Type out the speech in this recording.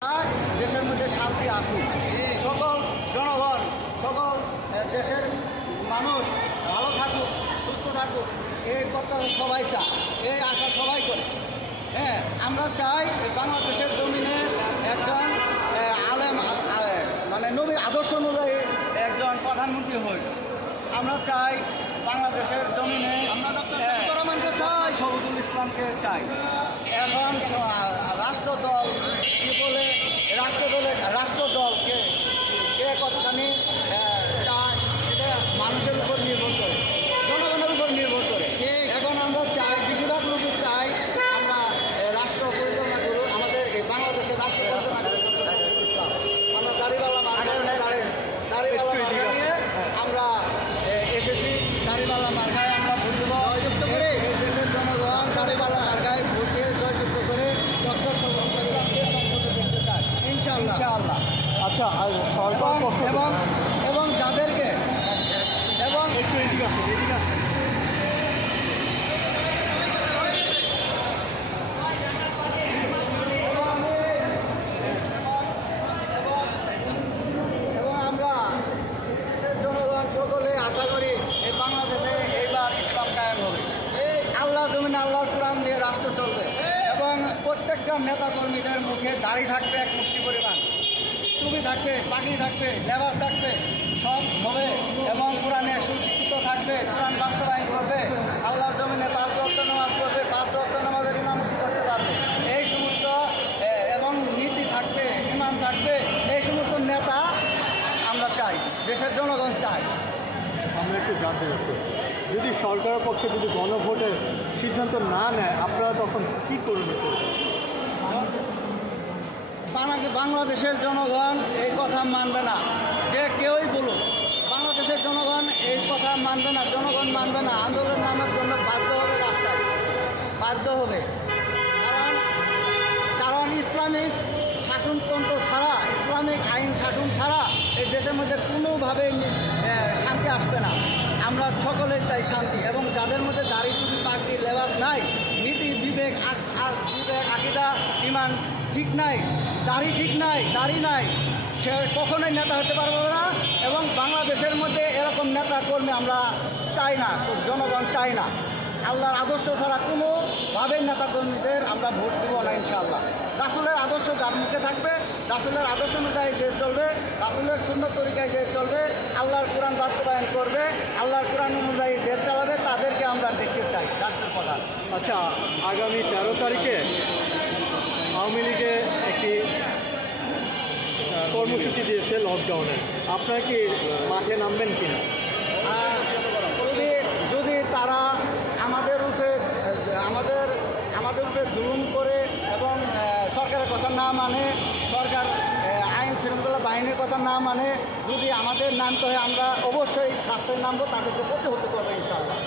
দেশের মধ্যে শান্তি আসুক, সকল জনগণ সকল দেশের মানুষ ভালো থাকুক, সুস্থ থাকুক, এই প্রত্যাশা সবাই চায়, এই আশা সবাই করে। হ্যাঁ, আমরা চাই বাংলাদেশের জমিনে একজন আলেম মানে নবীর আদর্শ অনুযায়ী একজন প্রধানমন্ত্রী হই। আমরা চাই বাংলাদেশের জমিনে আমরা ডক্টর রহমানকে চাই, শহীদুল ইসলামকে চাই। এখন রাষ্ট্রদল কি বলে, রাষ্ট্রদলকে কে কতখানি চায় সেটা মানুষের উপর নির্ভর করে, জনগণের উপর নির্ভর করে। এখন আমরা চাই, বেশিরভাগ লোকই চাই আমরা রাষ্ট্র পরিচালনা করুক, আমাদের এই বাংলাদেশের রাষ্ট্র পরিচালনা করুক ইসলাম। আমরা দাড়িওয়ালা মার্কা নিয়ে আমরা এসেছি, দাড়িওয়ালা মার্কায় আমরা ভোট দেবো, জয়যুক্ত করে দেশের জনগণ দাড়িওয়ালা মার্কায় ভোট দিয়ে জয়যুক্ত করে ডক্টর ইসলামকে সংসদে দেখতে চায় ইনশাআল্লাহ। আচ্ছা, সরকার এবং যাদেরকে এবং আমরা জনগণ সকলে আশা করি এই বাংলাদেশে এইবার ইসলাম কায়েম হবে, আল্লাহ জমিনে আল্লাহর কোরআন দিয়ে রাষ্ট্র চলবে এবং প্রত্যেকটা নেতা কর্মীদের মুখে দাড়ি থাকবে এক মুষ্টি পরিমাণ, টুপি থাকবে, পাগড়ি থাকবে, লেবাস থাকবে, সব হবে এবং কোরআনে সুশিক্ষিত থাকবে, কোরআন বাস্তবায়ন করবে, আল্লাহর জমিনে 5 ওয়াক্ত নামাজ পড়বে, 5 ওয়াক্ত নামাজের ইমামতি করতে পারবে, এই সমস্ত এবং নীতি থাকবে, ইমান থাকবে, এই সমস্ত নেতা আমরা চাই, দেশের জনগণ চাই। আমরা একটু জানতে চাচ্ছি, যদি সরকারের পক্ষে যদি গণভোটের সিদ্ধান্ত না নেয়, আপনারা তখন কী করবেন? বাংলাদেশের জনগণ এই কথা মানবে না, যে কেউই বলুক, বাংলাদেশের জনগণ এই কথা মানবে না, জনগণ মানবে না, আন্দোলন নামার জন্য বাধ্য হবে, রাস্তায় বাধ্য হবে। কারণ ইসলামিক শাসনতন্ত্র ছাড়া, ইসলামিক আইন শাসন ছাড়া এই দেশের মধ্যে কোনোভাবেই শান্তি আসবে না। আমরা সকলেই চাই শান্তি, এবং যাদের মধ্যে দাড়ি টুপি পাগড়ি লেবাস নাই, নীতি বিবেক আকীদা ইমান ঠিক নাই, দাড়ি ঠিক নাই, দাড়ি নাই, সে কখনোই নেতা হতে পারবে না। এবং বাংলাদেশের মধ্যে এরকম নেতা কর্মী আমরা চাই না, জনগণ চাই না। আল্লাহর আদর্শ ছাড়া কোনোভাবেই নেতা কর্মীদের আমরা ভোট দেবো না ইনশাআল্লাহ। রাসূলের আদর্শ যার মুখে থাকবে, রাসূলের আদর্শ অনুযায়ী যে চলবে, রাসূলের সুন্নত তরিকায় যে চলবে, আল্লাহর কোরআন বাস্তবায়ন করবে, আল্লাহর কোরআন অনুযায়ী দেশ চালাবে, তাদেরকে আমরা দেখতে চাই রাষ্ট্রের প্রধান। আচ্ছা, আগামী 13 তারিখে আওয়ামী লীগে একটি কর্মসূচি দিয়েছে লকডাউনের, আপনারা কি মাঠে নামবেন কিনা? যদি তারা আমাদের উপরে জুলুম করে এবং সরকারের কথা না মানে, সরকার আইন শৃঙ্খলা বাহিনীর কথা না মানে, যদি আমাদের নামতে হয়, আমরা অবশ্যই রাস্তায় নামবো, তাদেরকে প্রতিহত করবো ইনশাআল্লাহ।